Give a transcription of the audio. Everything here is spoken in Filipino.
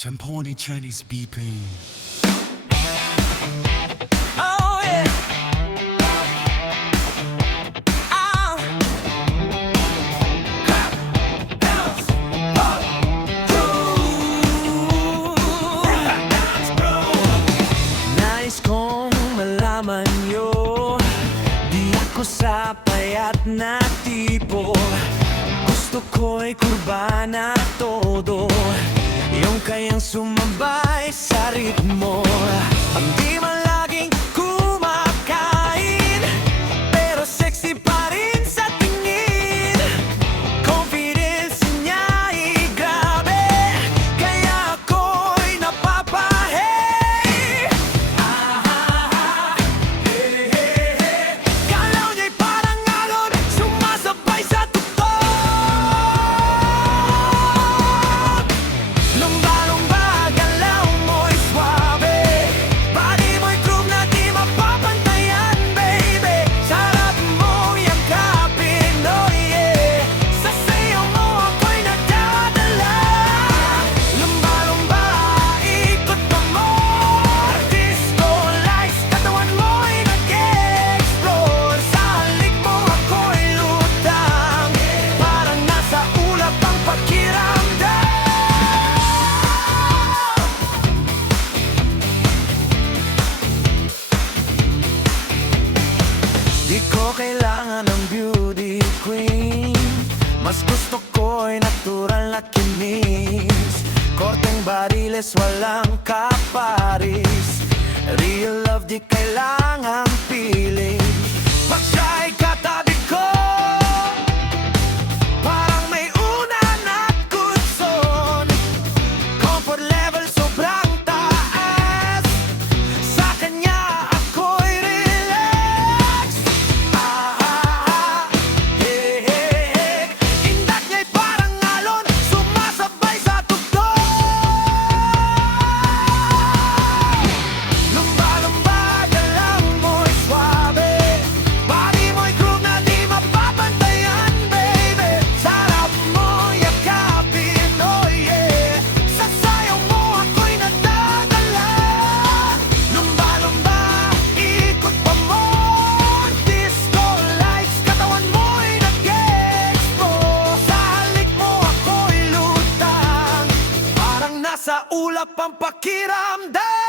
ฉันพ่อใน Chinese beeping Oh yeah. Oh. Nais kong malaman nyo, di ako sa payat na tipo. Gusto ko'y kurbana todo, yung kayang sumabay sa ritmo. Ang di man laging kumakain, pero sexy pa rin sa tingin. Confidence niya'y grabe, kaya ako'y napapahey. Galaw niya'y parang alon, sumasabay sa tugtog. Lumba-lumba, galaw mo'y swabe, body mo'y groove na di mapapantayan, baby. Sarap mo yakapin, oh yeah. Sa sayaw mo ako'y nadadala. Lumba-lumba, ikot pa more. Disco lights, katawan mo'y nag-explore. Sa halik mo ako'y lutang, parang nasa ulap ang pakiramdam. Di ko kailangan ng beauty queen, mas gusto ko'y natural na kinis. Korteng bariles, walang kaparis. Real love, di kailangan piling. Pag siya'y katabi ko, parang may unan at kutson. Comfort level sobrang taas, sa kanya ako'y relax. Hey, hey, hey. Indak niya'y parang alon, sumasabay sa tugtog. Lumba-lumba, galaw mo'y swabe, body mo'y groove na di mapapantayan, baby. Sarap mo yakapin, oh yeah. Sa sayaw mo ako'y nadadala. Lumba-lumba, ikot pa more. Disco lights, katawan mo'y nag-expose. Sa halik mo ako'y lutang, parang nasa ulap ang pakiramdam.